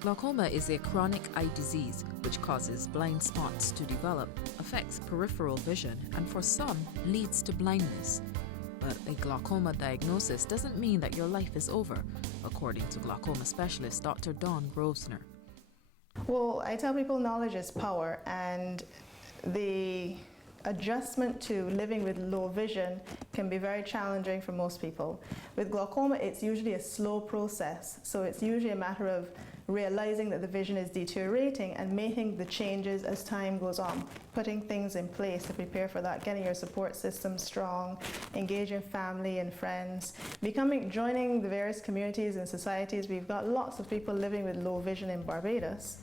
Glaucoma is a chronic eye disease which causes blind spots to develop, affects peripheral vision, and for some leads to blindness. But a glaucoma diagnosis doesn't mean that your life is over, according to glaucoma specialist Dr. Dawn Grosvenor. Well, I tell people knowledge is power, and the adjustment to living with low vision can be very challenging for most people. With glaucoma, it's usually a slow process, so it's usually a matter of realizing that the vision is deteriorating and making the changes as time goes on, putting things in place to prepare for that, getting your support system strong, engaging family and friends, joining the various communities and societies. We've got lots of people living with low vision in Barbados.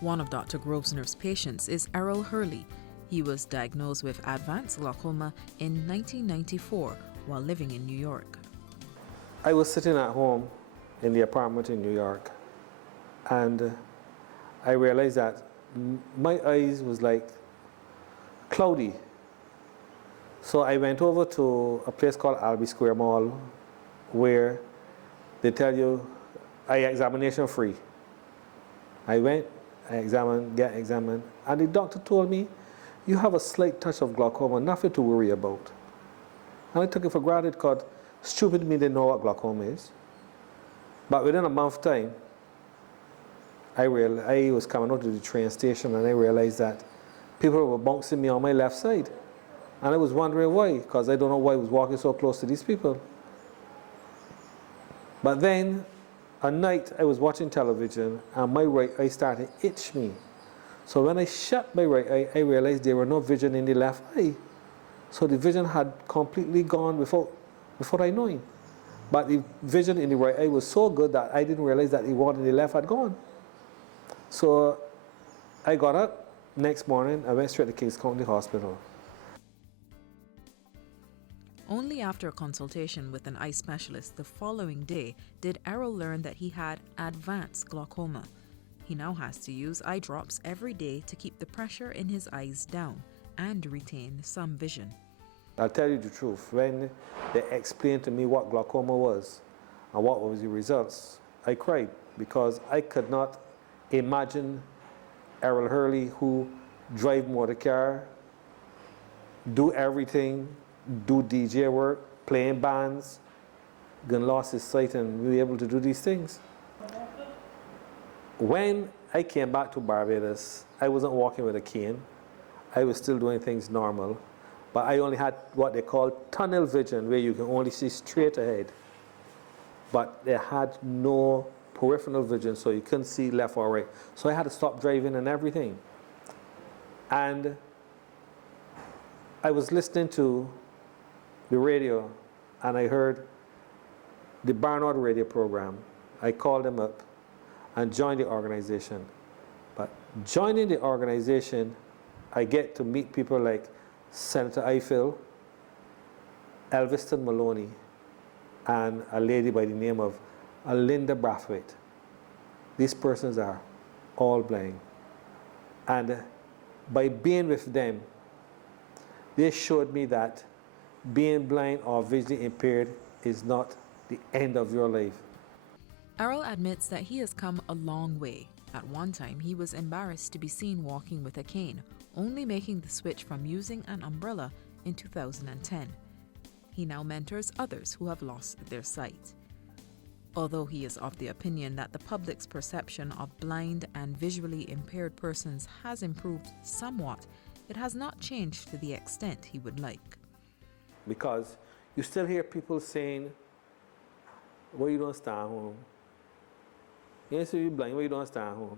One of Dr. Grosvenor's patients is Errol Hurley. He was diagnosed with advanced glaucoma in 1994 while living in New York. I was sitting at home in the apartment in New York, and I realized that my eyes was like cloudy. So I went over to a place called Albee Square Mall, where they tell you eye examination free. I went, I get examined, and the doctor told me, you have a slight touch of glaucoma, nothing to worry about. And I took it for granted because stupid me didn't know what glaucoma is. But within a month's time, I was coming out to the train station and I realized that people were bouncing me on my left side. And I was wondering why, because I don't know why I was walking so close to these people. But then, at night, I was watching television and my right eye started to itch me. So when I shut my right eye, I realized there were no vision in the left eye. So the vision had completely gone before I knew. But the vision in the right eye was so good that I didn't realize that the one in the left had gone. So I got up next morning, I went straight to Kings County Hospital. Only after a consultation with an eye specialist the following day did Errol learn that he had advanced glaucoma. He now has to use eye drops every day to keep the pressure in his eyes down and retain some vision. I'll tell you the truth, when they explained to me what glaucoma was and what was the results, I cried because I could not imagine Errol Hurley, who drive motor car, do everything, do DJ work, playing bands, gonna lost his sight and be able to do these things. When I came back to Barbados, I wasn't walking with a cane. I was still doing things normal, but I only had what they call tunnel vision, where you can only see straight ahead. But they had no peripheral vision, so you couldn't see left or right. So I had to stop driving and everything. And I was listening to the radio, and I heard the Barnard radio program. I called them up and joined the organization. But joining the organization, I get to meet people like Senator Eiffel, Elviston Maloney, and a lady by the name of Linda Brathwaite. These persons are all blind. And by being with them, they showed me that being blind or visually impaired is not the end of your life. Errol admits that he has come a long way. At one time, he was embarrassed to be seen walking with a cane, only making the switch from using an umbrella in 2010. He now mentors others who have lost their sight. Although he is of the opinion that the public's perception of blind and visually impaired persons has improved somewhat, it has not changed to the extent he would like. Because you still hear people saying, why you don't stay home? You say you're blind, why you don't stay home?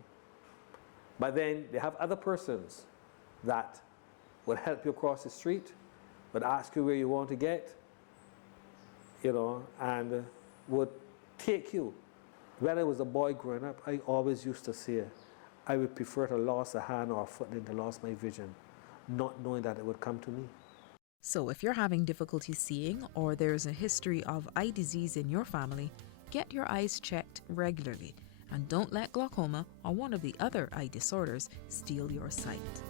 But then they have other persons that would help you cross the street, would ask you where you want to get, and would take you. When I was a boy growing up, I always used to say, I would prefer to lose a hand or a foot than to lose my vision, not knowing that it would come to me. So if you're having difficulty seeing or there's a history of eye disease in your family, get your eyes checked regularly and don't let glaucoma or one of the other eye disorders steal your sight.